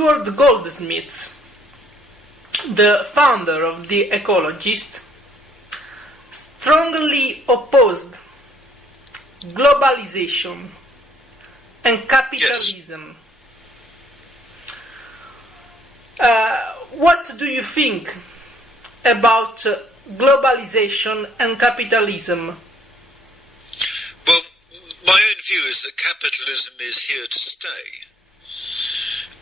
Edward Goldsmith, the founder of The Ecologist, strongly opposed globalization and capitalism. Yes. What do you think about globalization and capitalism? Well, my own view is that capitalism is here to stay,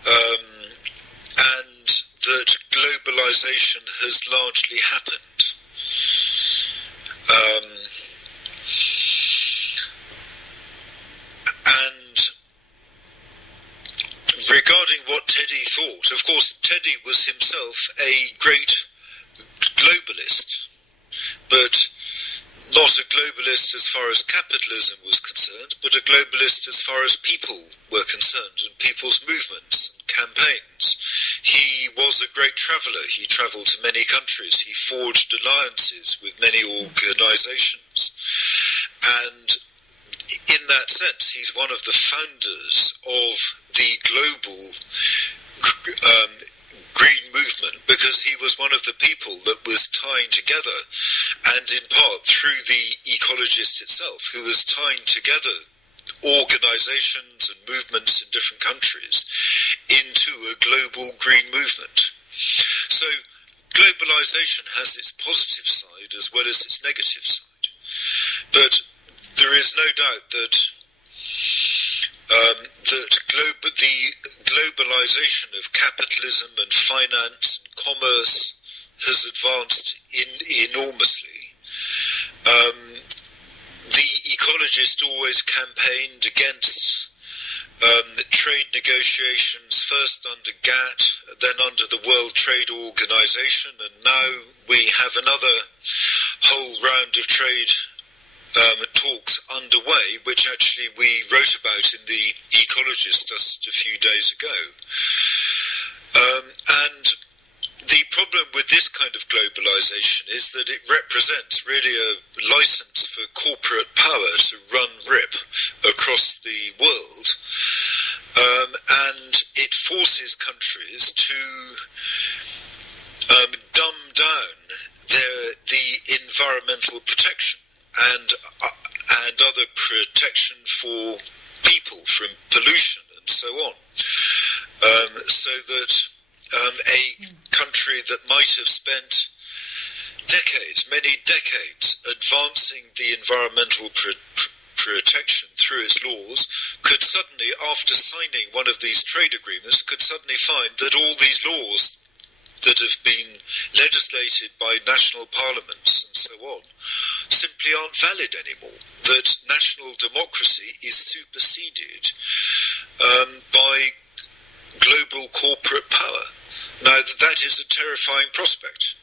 and that globalization has largely happened. And regarding what Teddy thought, of course, Teddy was himself a great globalist, but not a globalist as far as capitalism was concerned, but a globalist as far as people were concerned and people's movements and campaigns. He was a great traveller. He travelled to many countries. He forged alliances with many organisations. And in that sense, he's one of the founders of the global green movement, because he was one of the people that was tying together, and in part through the ecologist itself, who was tying together organisations and movements in different countries into a global green movement. So globalisation has its positive side as well as its negative side. But there is no doubt that the globalization of capitalism and finance and commerce has advanced enormously. The ecologist always campaigned against trade negotiations, first under GATT, then under the World Trade Organization, and now we have another whole round of trade talks underway, which actually we wrote about in the Ecologist just a few days ago. And the problem with this kind of globalization is that it represents really a license for corporate power to run rip across the world, and it forces countries to dumb down the environmental protection and other protection for people from pollution and so on, so that a country that might have spent many decades advancing the environmental protection through its laws, could suddenly, after signing one of these trade agreements, could suddenly find that all these laws that have been legislated by national parliaments and so on simply aren't valid anymore, that national democracy is superseded by global corporate power. Now, that is a terrifying prospect.